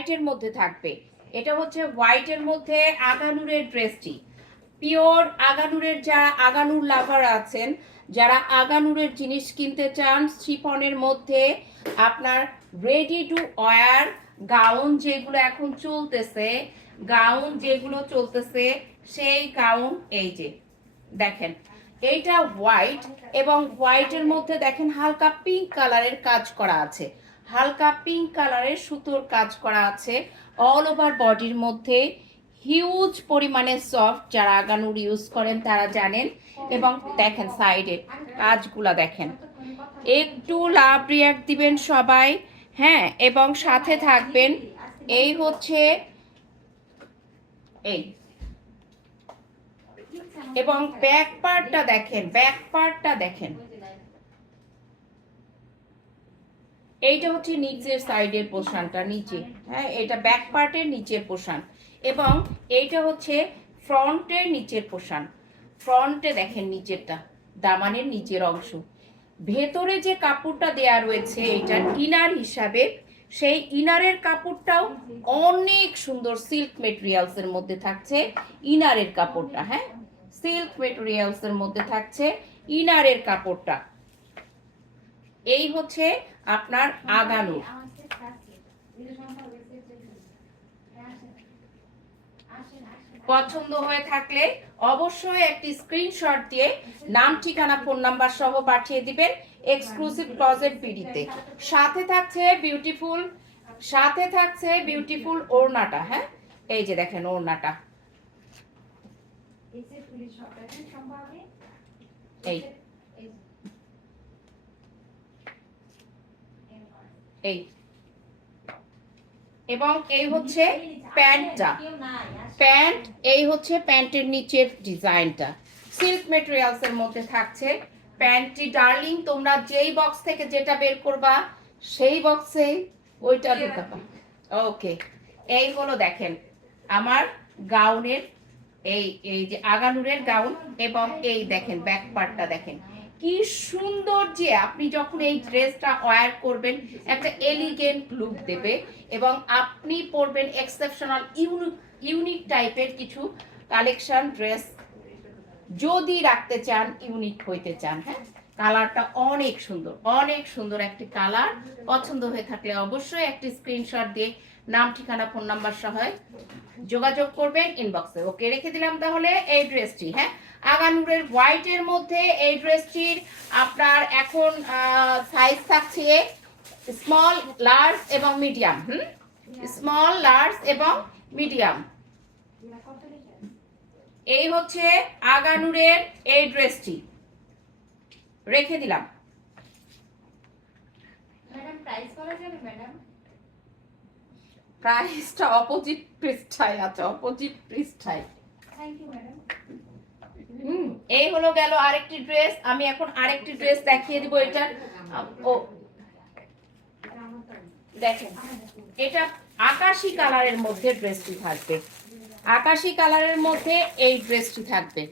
হোয়াইটের মধ্যে থাকবে। এটা হচ্ছে হোয়াইটের মধ্যে আগানুরের ড্রেসটি, পিওর আগানুরের। যারা আগানুর লাভার আছেন, যারা আগানুরের জিনিস কিনতে চান শিফনের মধ্যে, আপনার রেডি টু ওয়্যার গাউন যেগুলো এখন চলতেছে, সেই গাউন এই যে দেখেন, এইটা হোয়াইট এবং হোয়াইটের মধ্যে দেখেন হালকা পিঙ্ক কালারের কাজ করা আছে, হালকা পিঙ্ক কালারের সুতোর কাজ করা আছে অল ওভার বডির মধ্যে। হিউজ পরিমাণে সফট, যারা আগানুর ইউজ করেন তারা জানেন। এবং দেখেন সাইডে কাজগুলা দেখেন, একটু লাভ রিয়াক্ট দিবেন সবাই, হ্যাঁ। এবং সাথে থাকবেন এই হচ্ছে এই, এবং ব্যাক পার্টটা দেখেন, এইটা হচ্ছে নিচের সাইডের পোর্শনটা, নিচে, হ্যাঁ, এটা ব্যাক পার্টের নিচের পোর্শন। এবং এইটা হচ্ছে ফ্রন্টের নিচের পোর্শন। ফ্রন্টে দেখেন নিচেরটা, দামানের নিচের অংশ। ভেতরে যে কাপড়টা দেয়া রয়েছে এটার ইনার হিসাবে, সেই ইনারের কাপড়টাও অনেক সুন্দর সিল্ক মেটেরিয়ালস এর মধ্যে থাকছে। ইনারের কাপড়টা, হ্যাঁ, সিল্ক মেটেরিয়ালস এর মধ্যে থাকছে ইনারের কাপড়টা। এই হচ্ছে আপনার আগানুর। পছন্দ হয়ে থাকলে অবশ্যই একটি স্ক্রিনশট দিয়ে নাম, ঠিকানা, ফোন নাম্বার সহ পাঠিয়ে দিবেন এক্সক্লুসিভ ক্লজেট বিডিতে। সাথে থাকছে বিউটিফুল ওড়নাটা, হ্যাঁ, এই যে দেখেন ওড়নাটা, এই এই এবং এই হচ্ছে প্যান্টটা, এই হচ্ছে প্যান্টের নিচের ডিজাইনটা, সিল্ক মেটেরিয়ালস এর মধ্যে থাকছে প্যান্টটি। ডার্লিং, তোমরা যেই বক্স থেকে যেটা বের করবা সেই বক্সে ওইটা ঢুকাবা। ওকে, এই হলো দেখেন আমার গাউনের, এই যে আগানুরের গাউন। এবং এই দেখেন ব্যাক পার্টটা দেখেন কি সুন্দর, যে আপনি যখন এই ড্রেসটা ওয়্যার করবেন একটা এলিগেন্ট লুক দেবে। এবং আপনি পরবেন এক্সেপশনাল ইউনিক টাইপের কিছু কালেকশন ড্রেস যদি রাখতে চান, ইউনিক হইতে চান, হ্যাঁ। কালারটা অনেক সুন্দর একটি কালার। পছন্দ হয়ে থাকলে অবশ্যই একটি স্ক্রিনশট দিয়ে নাম, ঠিকানা, ফোন নাম্বার সহ যোগাযোগ করবেন ইনবক্সে। ওকে, রেখে দিলাম তাহলে এই ড্রেসটি, হ্যাঁ, আগানুরের হোয়াইটের মধ্যে। এই ড্রেসটির আপনার এখন সাইজ থাকছে স্মল, লার্জ এবং মিডিয়াম। স্মল, লার্জ এবং মিডিয়াম। এই হচ্ছে আগানুরের এই ড্রেসটি, রেখে দিলাম। ম্যাডাম প্রাইস বলা যাবে ম্যাডাম? প্রাইসটা অপোজিট পৃষ্ঠায় আছে, অপোজিট পৃষ্ঠায়। Thank you madam. এই হলো গেল আরেকটি ড্রেস। আমি এখন আরেকটি ড্রেস দেখিয়ে দিব। এটা ও দেখেন, এটা আকাশী কালারের মধ্যে ড্রেসটি থাকবে, আকাশী কালারের মধ্যে এই ড্রেসটি থাকবে।